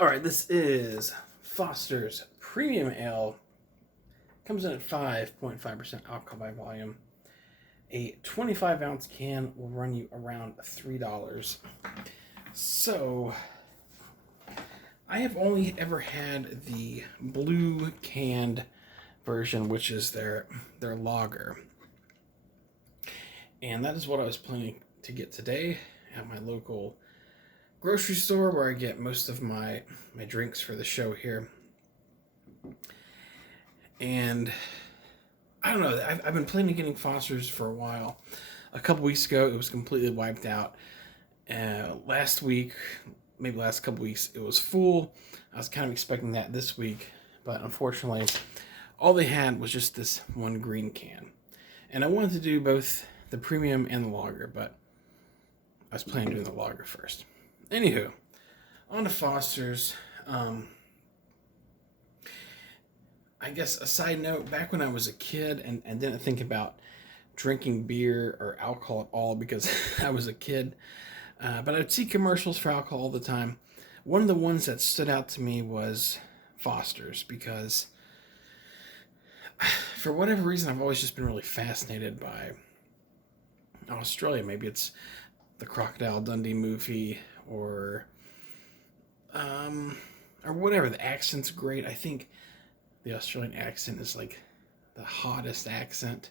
All right, this is Foster's Premium Ale. Comes in at 5.5% alcohol by volume. A 25-ounce can will run you around $3. So, I have only ever had the blue canned version, which is their lager. And that is what I was planning to get today at my local grocery store where I get most of my drinks for the show here. And I don't know, I've been planning on getting Foster's for a while. A couple weeks ago, it was completely wiped out. Last week, maybe last couple weeks, it was full. I was kind of expecting that this week, but unfortunately, all they had was just this one green can. And I wanted to do both the premium and the lager, but I was planning on doing the lager first. Anywho, on to Foster's. I guess a side note, back when I was a kid and didn't think about drinking beer or alcohol at all because I was a kid, but I'd see commercials for alcohol all the time. One of the ones that stood out to me was Foster's because for whatever reason, I've always just been really fascinated by Australia. Maybe it's the Crocodile Dundee movie or whatever. The accent's great. I think the Australian accent is like the hottest accent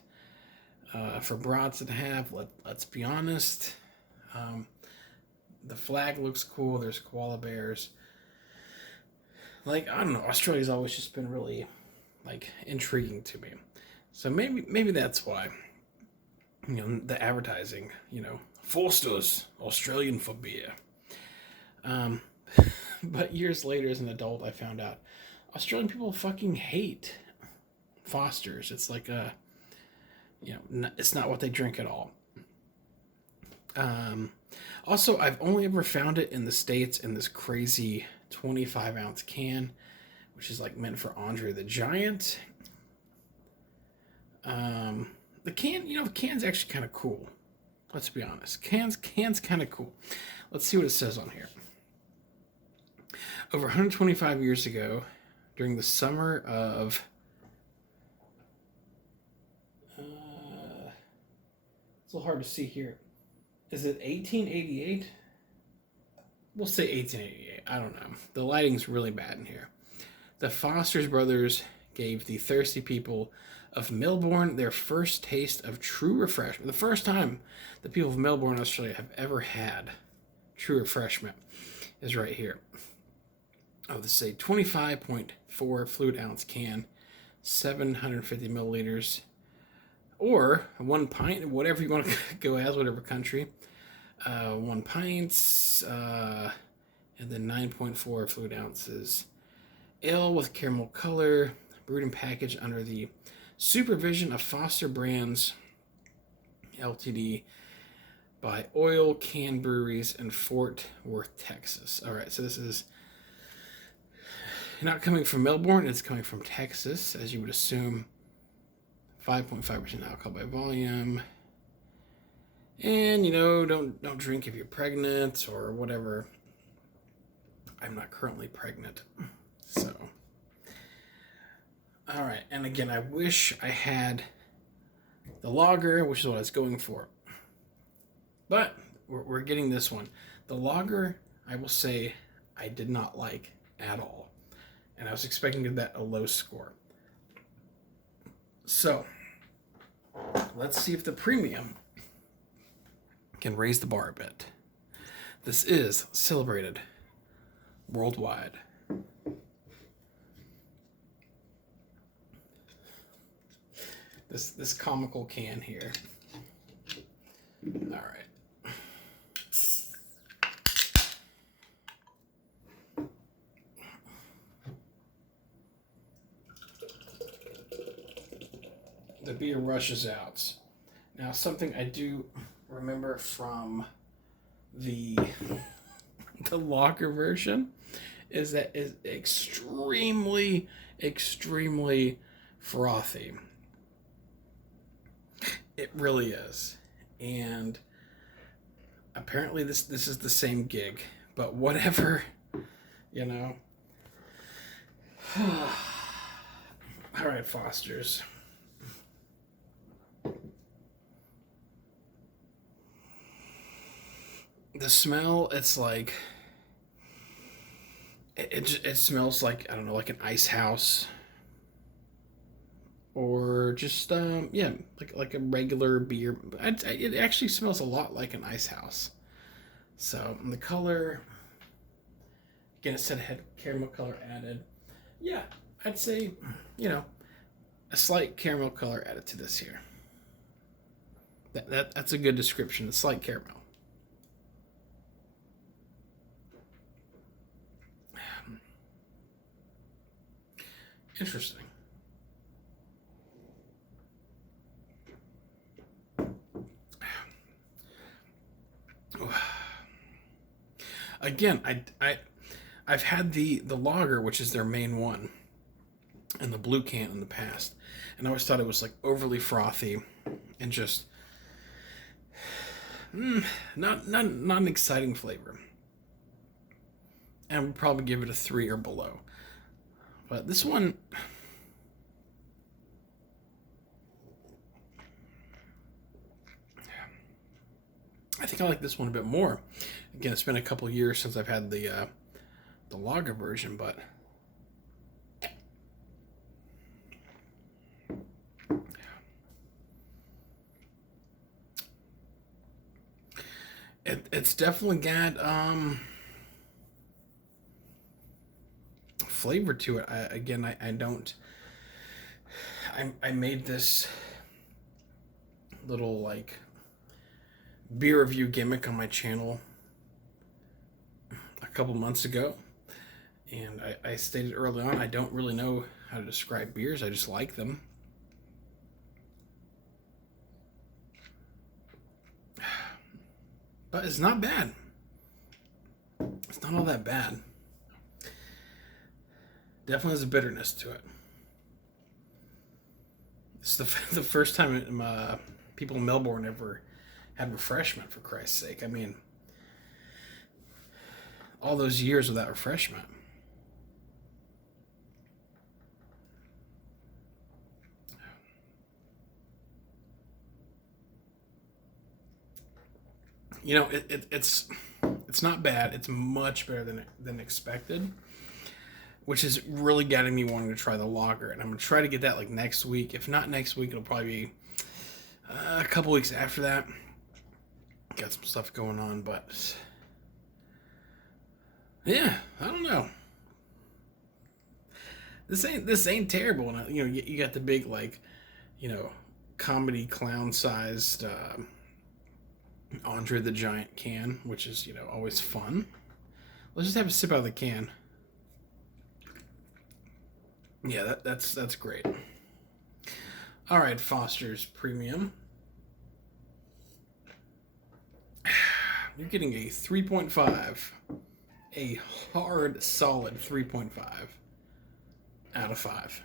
for broads to have. Let's be honest. The flag looks cool. There's koala bears. Like, I don't know. Australia's always just been really like intriguing to me. So maybe that's why. The advertising, Foster's Australian for beer. But years later as an adult, I found out Australian people fucking hate Foster's. It's like it's not what they drink at all. Also, I've only ever found it in the States in this crazy 25-ounce can, which is like meant for Andre the Giant. The can's actually kind of cool. Let's be honest. Can's kind of cool. Let's see what it says on here. Over 125 years ago, during the summer of it's a little hard to see here. Is it 1888? We'll say 1888. I don't know. The lighting's really bad in here. The Foster's brothers gave the thirsty people of Melbourne their first taste of true refreshment. The first time the people of Melbourne, Australia have ever had true refreshment is right here. Oh, this is a 25.4 fluid ounce can, 750 milliliters, or 1 pint, whatever you want to go as, whatever country. 1 pint, and then 9.4 fluid ounces. Ale with caramel color, brewed and packaged under the supervision of Foster Brands Ltd. by Oil Can Breweries in Fort Worth, Texas. All right, so this is not coming from Melbourne, it's coming from Texas, as you would assume. 5.5% alcohol by volume. And, don't drink if you're pregnant or whatever. I'm not currently pregnant, so. All right, and again, I wish I had the lager, which is what I was going for. But we're getting this one. The lager, I will say, I did not like at all. And I was expecting to get a low score. So, let's see if the premium can raise the bar a bit. This is celebrated worldwide. This comical can here. All right. The beer rushes out. Now, something I do remember from the lager version is that it's extremely, extremely frothy. It really is. And apparently this is the same gig, but whatever you know. All right, Foster's. The smell, it's like it smells like, I don't know, like an ice house, or just yeah, like a regular beer. It actually smells a lot like an ice house. So the color, again, it said it had caramel color added. Yeah, I'd say, you know, a slight caramel color added to this here. That's a good description. A slight caramel. Interesting. Again, I've had the lager, which is their main one, and the blue can in the past, and I always thought it was like overly frothy, and just not an exciting flavor. And I would probably give it a 3 or below. But this one, I think I like this one a bit more. Again, it's been a couple years since I've had the lager version, but it's definitely got flavor to it. I don't. I made this little like beer review gimmick on my channel a couple months ago, and I stated early on I don't really know how to describe beers. I just like them. But it's not bad. It's not all that bad. Definitely has a bitterness to it. It's the first time people in Melbourne ever had refreshment, for Christ's sake. I mean, all those years without refreshment. You know, it's not bad. It's much better than expected, which is really getting me wanting to try the lager. And I'm gonna try to get that like next week. If not next week, it'll probably be a couple weeks after that. Got some stuff going on, but yeah, I don't know. This ain't terrible. And you know, you got the big like, you know, comedy clown sized Andre the Giant can, which is, you know, always fun. Let's just have a sip out of the can. Yeah, that's great. All right, Foster's Premium. You're getting a 3.5. A hard, solid 3.5 out of 5.